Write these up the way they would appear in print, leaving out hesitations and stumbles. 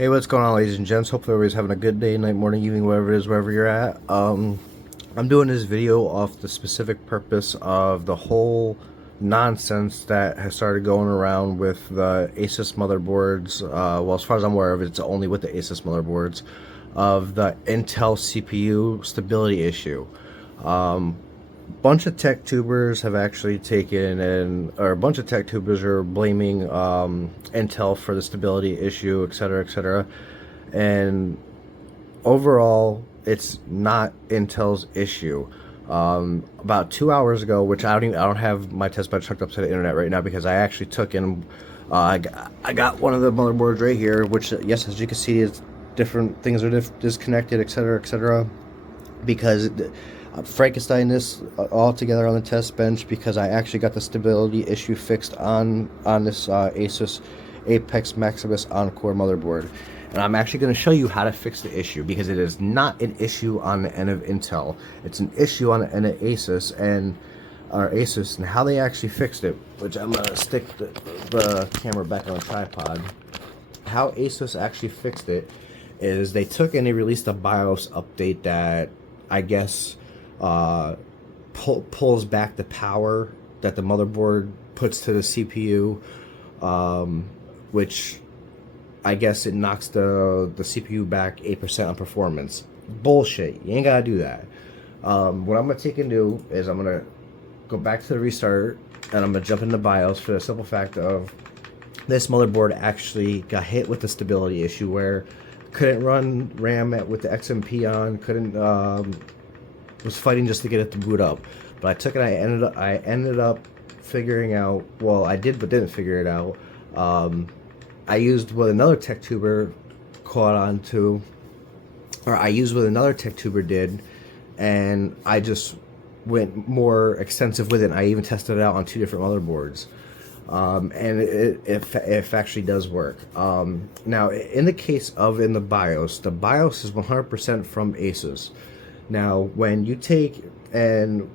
Hey, what's going on, ladies and gents? Hopefully everybody's having a good day, night, morning, evening, whatever it is, wherever you're at. I'm doing this video off the specific purpose of the whole nonsense that has started going around with the Asus motherboards. Well, as far as I'm aware of, it's only with the Asus motherboards, of the Intel CPU stability issue. Bunch of tech tubers have actually or a bunch of tech tubers are blaming Intel for the stability issue, etc., etc. And overall, it's not Intel's issue. About 2 hours ago, which I don't have my test bed hooked up to the internet right now because I actually took in. I got one of the motherboards right here, which yes, as you can see, it's different things are disconnected, etc., etc. Because Frankenstein this all together on the test bench because I actually got the stability issue fixed on this Asus Apex Maximus Encore motherboard. And I'm actually going to show you how to fix the issue because it is not an issue on the end of Intel. It's an issue on the end of Asus and how they actually fixed it, which I'm going to stick the camera back on a tripod. How Asus actually fixed it is they took and they released a BIOS update that I guess pulls back the power that the motherboard puts to the CPU, which I guess it knocks the CPU back 8% on performance. Bullshit. You ain't gotta do that. What I'm gonna take and do is I'm gonna go back to the restart and I'm gonna jump into BIOS for the simple fact of this motherboard actually got hit with the stability issue where couldn't run RAM with the XMP on, couldn't was fighting just to get it to boot up. But I took it, I ended up figuring out, well, I did but didn't figure it out. I used what another tech tuber caught on to, or I used what another tech tuber did, and I just went more extensive with it. I even tested it out on 2 different motherboards. And it actually does work. Now, in the case of the BIOS is 100% from Asus. Now, when you take and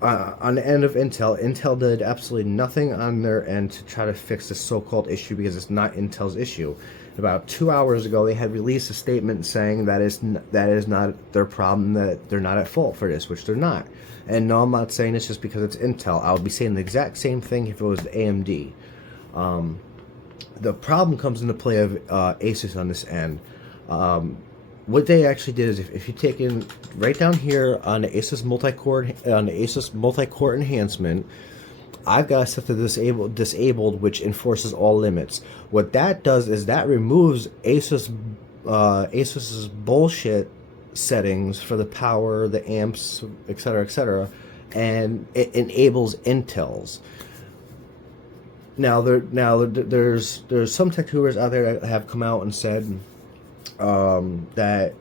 on the end of Intel did absolutely nothing on their end to try to fix this so-called issue because it's not Intel's issue. About 2 hours ago, they had released a statement saying that is not their problem, that they're not at fault for this, which they're not. And no, I'm not saying this just because it's Intel. I would be saying the exact same thing if it was AMD. The problem comes into play of Asus on this end. What they actually did is if you take in right down here on the Asus multi-core enhancement, I've got set to disabled, which enforces all limits. What that does is that removes Asus's bullshit settings for the power, the amps, etc., etc., and it enables Intel's. Now there's some tech tubers out there that have come out and said that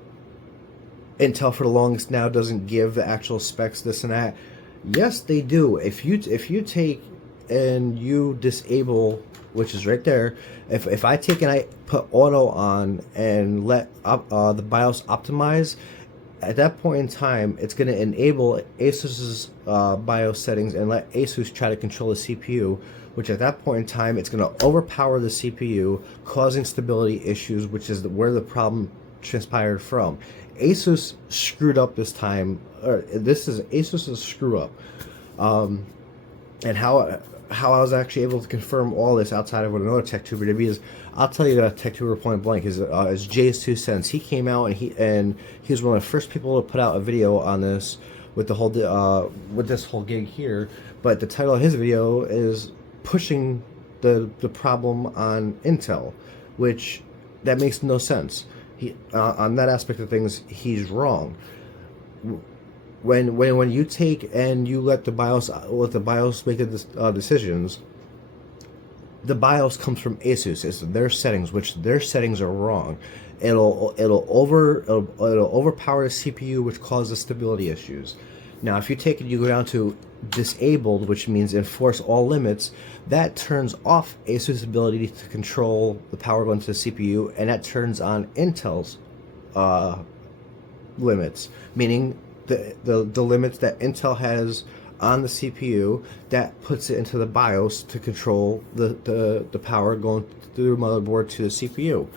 Intel for the longest now doesn't give the actual specs, this and that. Yes, they do. If you take and you disable, which is right there, if I take and I put auto on and let the BIOS optimize, at that point in time, it's going to enable Asus's BIOS settings and let Asus try to control the CPU, which at that point in time, it's going to overpower the CPU, causing stability issues, which is where the problem transpired from. Asus screwed up this time. This is Asus's screw up. And how I was actually able to confirm all this outside of what another tech tuber did, because I'll tell you that tech tuber point blank is Jay's 2 cents. He came out and he was one of the first people to put out a video on this with the whole with this whole gig here. But the title of his video is pushing the problem on Intel, which that makes no sense. He on that aspect of things, he's wrong. When you take and you let the BIOS make the decisions, the BIOS comes from Asus. It's their settings, which their settings are wrong. It'll overpower the CPU, which causes stability issues. Now, if you take it, you go down to disabled, which means enforce all limits. That turns off Asus' ability to control the power going to the CPU, and that turns on Intel's limits, meaning the limits that Intel has on the CPU that puts it into the BIOS to control the power going through the motherboard to the CPU.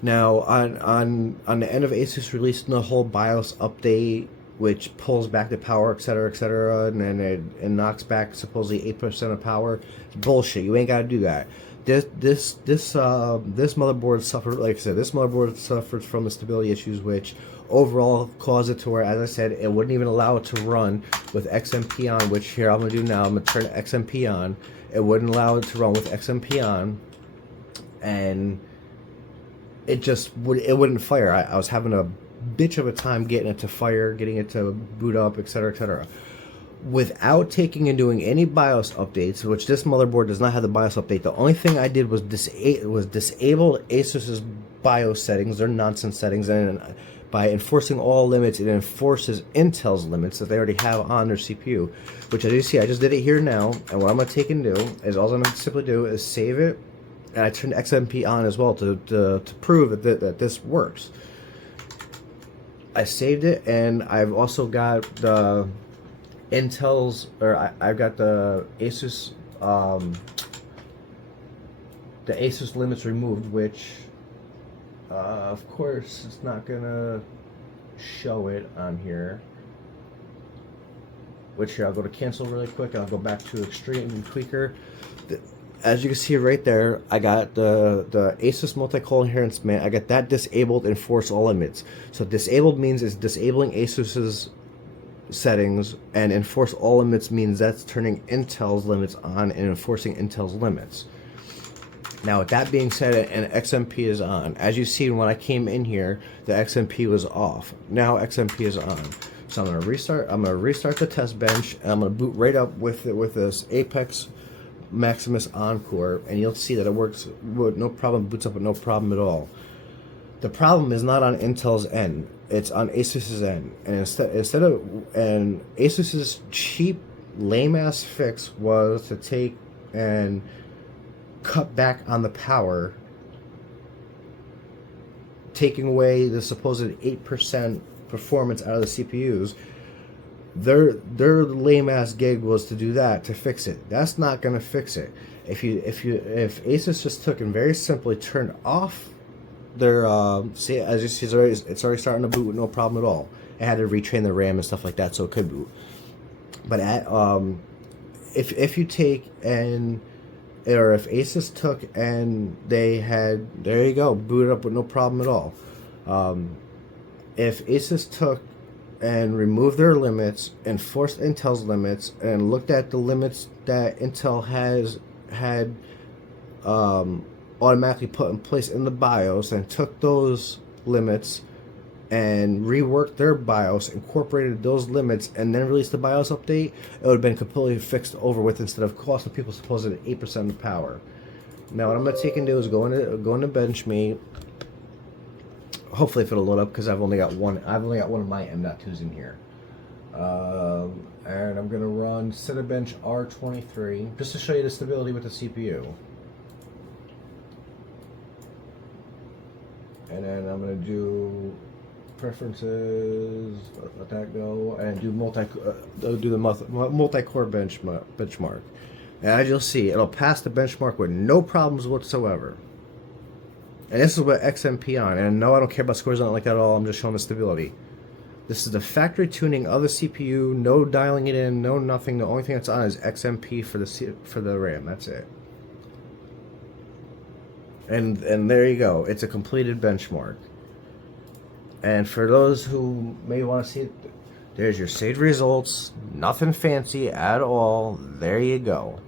Now, on the end of Asus releasing the whole BIOS update, which pulls back the power, etc., and then it knocks back supposedly 8% of power. Bullshit. You ain't gotta do that. This motherboard suffered, like I said, this motherboard suffered from the stability issues, which overall caused it to where, as I said, it wouldn't even allow it to run with XMP on. Which here I'm gonna do now. I'm gonna turn XMP on. It wouldn't allow it to run with XMP on, and it wouldn't fire. I was having a bitch of a time getting it to fire, getting it to boot up, etc., without taking and doing any BIOS updates, which this motherboard does not have the BIOS update. The only thing I did was disable Asus's BIOS settings, their nonsense settings, and by enforcing all limits, it enforces Intel's limits that they already have on their CPU, which as you see, I just did it here now, and what I'm going to take and do is, all I'm going to simply do is save it, and I turned XMP on as well to prove that this works. I saved it, and I've also got the I've got the Asus limits removed, which of course it's not gonna show it on here. Which here, I'll go to cancel really quick, and I'll go back to extreme and tweaker. As you can see right there, I got the Asus multi-core enhancement. I got that disabled and force all limits. So disabled means it's disabling Asus's settings, and enforce all limits means that's turning Intel's limits on and enforcing Intel's limits. Now, with that being said, and XMP is on. As you see, when I came in here, the XMP was off. Now XMP is on. So I'm gonna restart. I'm gonna restart the test bench, and I'm gonna boot right up with this Apex Maximus Encore, and you'll see that it works with no problem, boots up with no problem at all. The problem is not on Intel's end, it's on Asus's end. And Asus's cheap, lame ass fix was to take and cut back on the power, taking away the supposed 8% performance out of the CPUs. Their lame ass gig was to do that, to fix it. That's not gonna fix it. If Asus just took and very simply turned off their see, as you see, it's already starting to boot with no problem at all. It had to retrain the RAM and stuff like that so it could boot. But if you take and, or if Asus took and they had, there you go, booted up with no problem at all. If Asus took and removed their limits, enforced Intel's limits, and looked at the limits that Intel had automatically put in place in the BIOS, and took those limits and reworked their BIOS, incorporated those limits, and then released the BIOS update, it would have been completely fixed over with, instead of costing people supposed 8% of power. Now what I'm going to take and do is go into BenchMe. Hopefully if it'll load up, because I've only got one of my M.2s in here. And I'm going to run Cinebench R23 just to show you the stability with the CPU. And then I'm going to do preferences, let that go, and do the multi-core benchmark. And as you'll see, it'll pass the benchmark with no problems whatsoever. And this is with XMP on. And no, I don't care about scores on it like that at all. I'm just showing the stability. This is the factory tuning of the CPU. No dialing it in. No nothing. The only thing that's on is XMP for the RAM. That's it. And there you go. It's a completed benchmark. And for those who may want to see it, there's your saved results. Nothing fancy at all. There you go.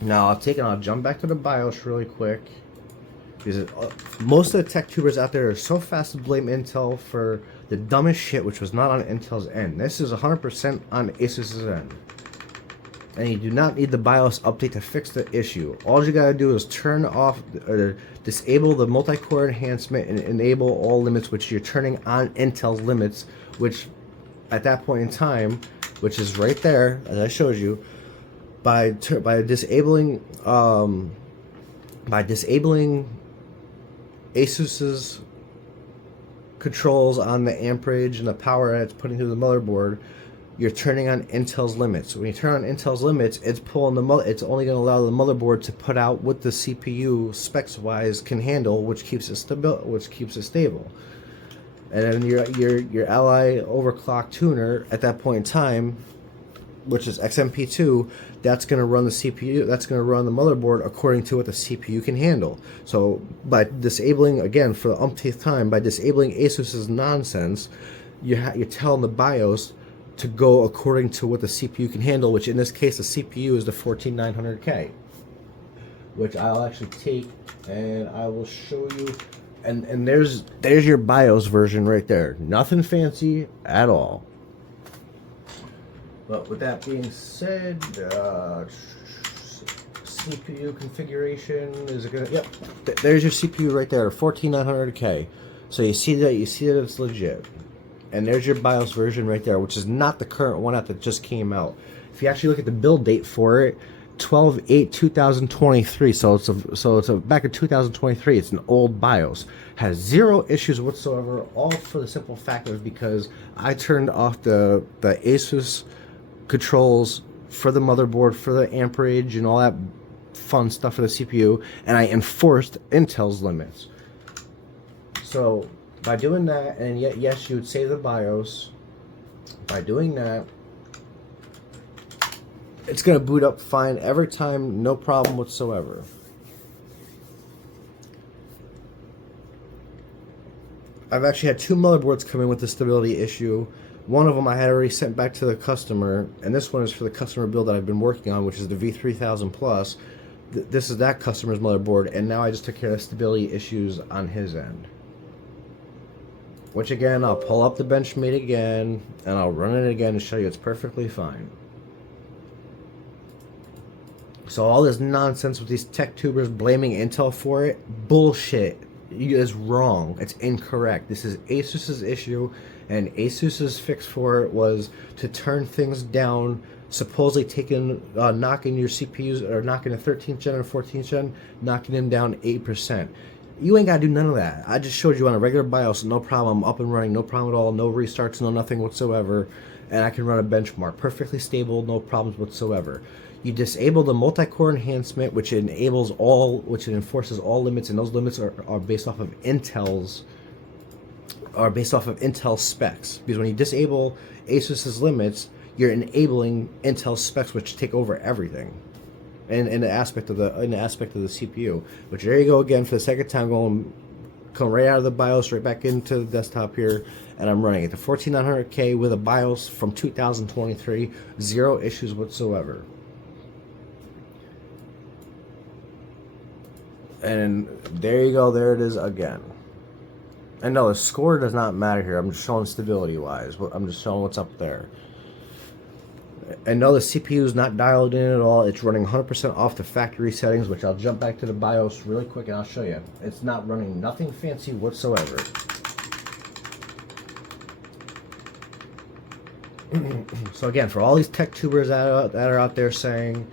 Now I'll jump back to the BIOS really quick, because most of the tech tubers out there are so fast to blame Intel for the dumbest shit, which was not on Intel's end. This is 100% on Asus's end. And you do not need the BIOS update to fix the issue. All you gotta do is turn off or disable the multi-core enhancement and enable all limits, which you're turning on Intel's limits, which at that point in time, which is right there, as I showed you, by disabling Asus's controls on the amperage and the power that it's putting through the motherboard, you're turning on Intel's limits. When you turn on Intel's limits, it's pulling it's only going to allow the motherboard to put out what the CPU specs wise can handle, which keeps it stable. And then your Ally overclock tuner at that point in time, which is XMP2, that's going to run the CPU, that's going to run the motherboard according to what the CPU can handle. So by disabling, again, for the umpteenth time, by disabling Asus's nonsense, you're telling the BIOS to go according to what the CPU can handle, which in this case, the CPU is the 14900K, which I'll actually take and I will show you. And there's your BIOS version right there. Nothing fancy at all. But with that being said, CPU configuration, is it gonna? Yep. There's your CPU right there, 14900K. So you see that it's legit. And there's your BIOS version right there, which is not the current one that just came out. If you actually look at the build date for it, 12/8/2023. So it's back in 2023. It's an old BIOS. Has zero issues whatsoever. All for the simple fact of because I turned off the Asus controls for the motherboard, for the amperage, and all that fun stuff for the CPU, and I enforced Intel's limits. So by doing that, and yet yes, you would save the BIOS. By doing that, it's going to boot up fine every time, no problem whatsoever. I've actually had two motherboards come in with the stability issue. One of them I had already sent back to the customer, and this one is for the customer build that I've been working on, which is the V3000 Plus. This is that customer's motherboard, and now I just took care of stability issues on his end. Which again, I'll pull up the Benchmade again, and I'll run it again and show you it's perfectly fine. So all this nonsense with these tech tubers blaming Intel for it, bullshit. It's wrong. It's incorrect. This is Asus's issue, and Asus's fix for it was to turn things down, supposedly knocking your CPUs, or knocking a 13th gen or 14th gen, knocking them down 8%. You ain't got to do none of that. I just showed you on a regular BIOS, no problem, up and running, no problem at all, no restarts, no nothing whatsoever, and I can run a benchmark, perfectly stable, no problems whatsoever. You disable the multi-core enhancement, which enforces all limits, and those limits are based off of Intel's specs. Because when you disable Asus's limits, you're enabling Intel's specs, which take over everything. In the aspect of the CPU, which there you go again for the second time, come right out of the BIOS right back into the desktop here, and I'm running it. The 14900K with a BIOS from 2023, zero issues whatsoever. And there you go, there it is again. And no, the score does not matter here. I'm just showing stability wise. I'm just showing what's up there. And no, the CPU is not dialed in at all. It's running 100% off the factory settings, which I'll jump back to the BIOS really quick and I'll show you. It's not running nothing fancy whatsoever. So again, for all these tech tubers that are out there saying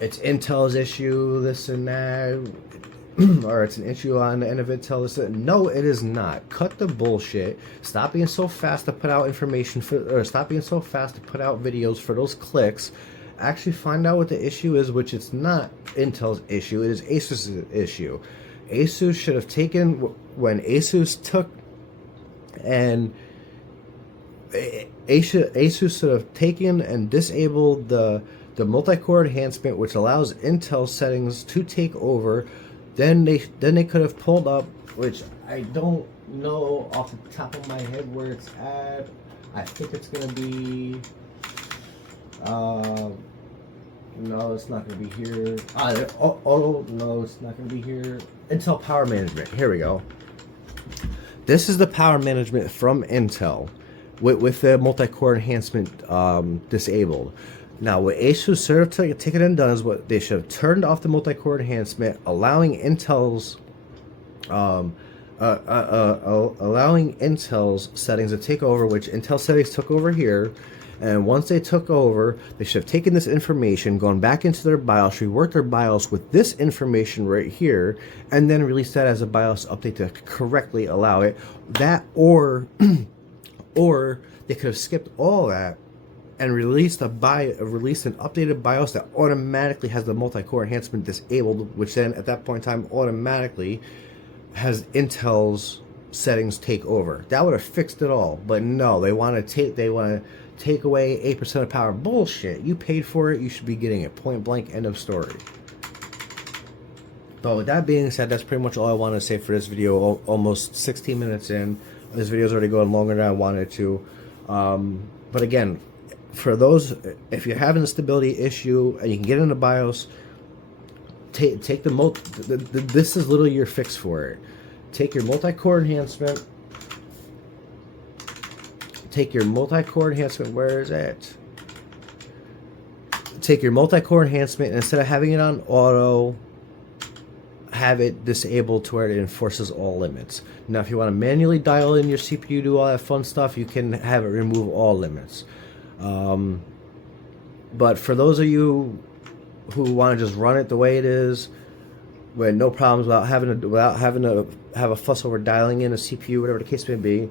it's Intel's issue, this and that, or it's an issue on the end of Intel, this and that. No, it is not. Cut the bullshit. Stop being so fast to put out information stop being so fast to put out videos for those clicks. Actually find out what the issue is, which it's not Intel's issue, it is Asus's issue. Asus should have taken, when Asus took and Asus should have taken and disabled the multi-core enhancement, which allows Intel settings to take over. Then they could have pulled up, which I don't know off the top of my head where it's at. I think it's gonna be no, it's not gonna be here. No, it's not gonna be here. Intel Power Management. Here we go. This is the power management from Intel with the multi-core enhancement disabled. Now, what Asus should have taken and done is what they should have turned off the multi-core enhancement, allowing Intel's settings to take over, which Intel settings took over here, And once they took over, they should have taken this information, gone back into their BIOS, reworked their BIOS with this information right here, and then released that as a BIOS update to correctly allow it. That or or they could have skipped all that and released an updated BIOS that automatically has the multi-core enhancement disabled, which then at that point in time automatically has Intel's settings take over. That would have fixed it all. But no, they want to take away 8% of power. Bullshit. You paid for it, you should be getting it. Point blank, end of story. But with that being said, that's pretty much all I want to say for this video. Almost 16 minutes in. This video's already going longer than I wanted to. But again, for those, if you're having a stability issue and you can get in the BIOS, take this is literally your fix for it. Take your multi-core enhancement. Where is it? Take your multi-core enhancement, and instead of having it on auto, have it disabled to where it enforces all limits. Now, if you want to manually dial in your CPU, do all that fun stuff, you can have it remove all limits. But for those of you who want to just run it the way it is, with no problems, without having to have a fuss over dialing in a CPU, whatever the case may be,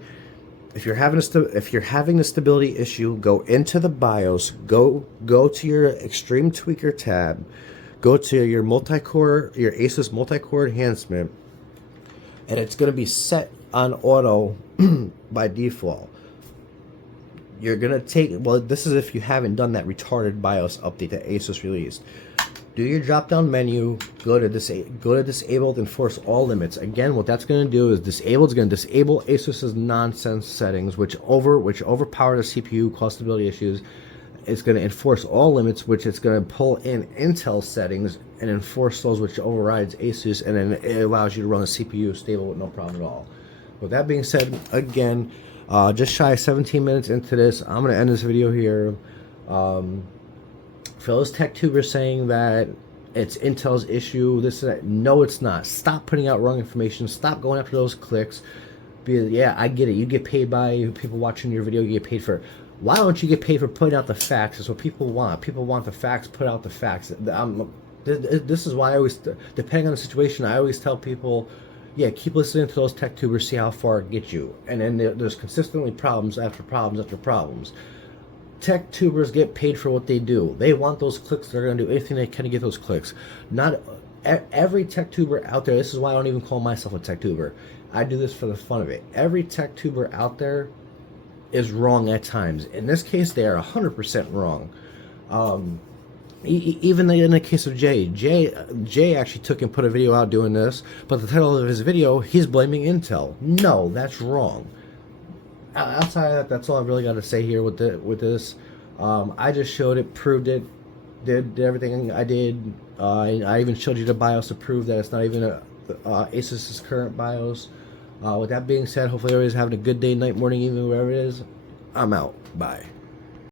if you're having a stability issue, go into the BIOS, go to your Extreme Tweaker tab, go to your Asus multi-core enhancement, and it's going to be set on auto by default. You're going to this is if you haven't done that retarded BIOS update that Asus released. Do your drop-down menu, go to disabled, enforce all limits. Again, what that's going to do is it's going to disable Asus's nonsense settings, which overpower the CPU, cause stability issues. It's going to enforce all limits, which it's going to pull in Intel settings and enforce those, which overrides Asus, and then it allows you to run the CPU stable with no problem at all. With that being said, again, just shy of 17 minutes into this, I'm going to end this video here. For those tech tubers saying that it's Intel's issue, this and that, no, it's not. Stop putting out wrong information. Stop going after those clicks. Yeah, I get it. You get paid by people watching your video. You get paid for. Why don't you get paid for putting out the facts? That's what people want. People want the facts. Put out the facts. This is why I always, depending on the situation, I always tell people, yeah, keep listening to those tech tubers, see how far it gets you. And then there's consistently problems after problems after problems. Tech tubers get paid for what they do. They want those clicks. They're going to do anything they can to get those clicks. Not every tech tuber out there, this is why I don't even call myself a tech tuber. I do this for the fun of it. Every tech tuber out there is wrong at times. In this case, they are 100% wrong. Even in the case of Jay actually took and put a video out doing this, but the title of his video, he's blaming Intel. No, that's wrong. Outside of that, that's all I've really got to say here with this. I just showed it, proved it, did everything I did. I even showed you the BIOS to prove that it's not even Asus's current BIOS. With that being said, hopefully everybody's having a good day, night, morning, evening, wherever it is. I'm out. Bye.